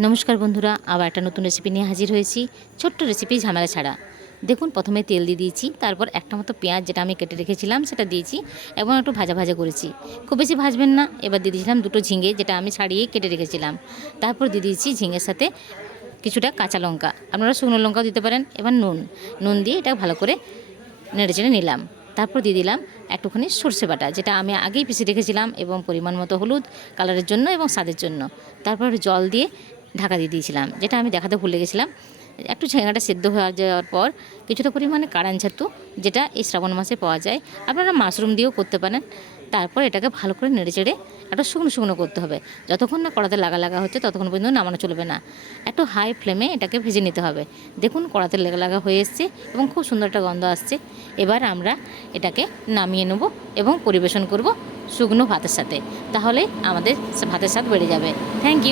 নমস্কার বন্ধুরা, আবার একটা নতুন রেসিপি নিয়ে হাজির হয়েছি। ছোট্ট রেসিপি, ঝামেলা ছাড়া। দেখুন, প্রথমে তেল দিয়ে দিয়েছি, তারপর একটা মতো পেঁয়াজ যেটা আমি কেটে রেখেছিলাম সেটা দিয়েছি এবং একটু ভাজা ভাজা করেছি। খুব বেশি ভাজবেন না। এবার দিয়ে দিয়েছিলাম দুটো ঝিঙে যেটা আমি ছাড়িয়ে কেটে রেখেছিলাম। তারপর দিয়ে দিয়েছি ঝিঙের সাথে কিছুটা কাঁচা লঙ্কা, আপনারা শুকনো লঙ্কাও দিতে পারেন। এবার নুন দিয়ে এটা ভালো করে নেড়ে চেড়ে নিলাম। তারপর দিয়ে দিলাম একটুখানি সর্ষে বাটা, যেটা আমি আগেই পিষে রেখেছিলাম, এবং পরিমাণ মতো হলুদ কালারের জন্য এবং স্বাদের জন্য। তারপর জল দিয়ে ঢাকা দিয়ে দিয়েছিলাম, যেটা আমি দেখাতে ভুলে গেছিলাম। একটু ঝিঙাটা সেদ্ধ হয়ে যাওয়ার পর কিছুটা পরিমাণে কাড়ান ছাতু, যেটা এই শ্রাবণ মাসে পাওয়া যায়, আপনারা মাশরুম দিয়েও করতে পারেন। তারপর এটাকে ভালো করে নেড়ে চেড়ে একটা শুকনো শুকনো করতে হবে। যতক্ষণ না কড়াতে লাগা লাগা হচ্ছে ততক্ষণ পর্যন্ত নামানো চলবে না। একটু হাই ফ্লেমে এটাকে ভেজে নিতে হবে। দেখুন, কড়াতে লাগা লাগা হয়ে এসছে এবং খুব সুন্দর একটা গন্ধ আসছে। এবার আমরা এটাকে নামিয়ে নেব এবং পরিবেশন করব শুকনো ভাতের সাথে। তাহলে আমাদের ভাতের স্বাদ বেড়ে যাবে। Thank you.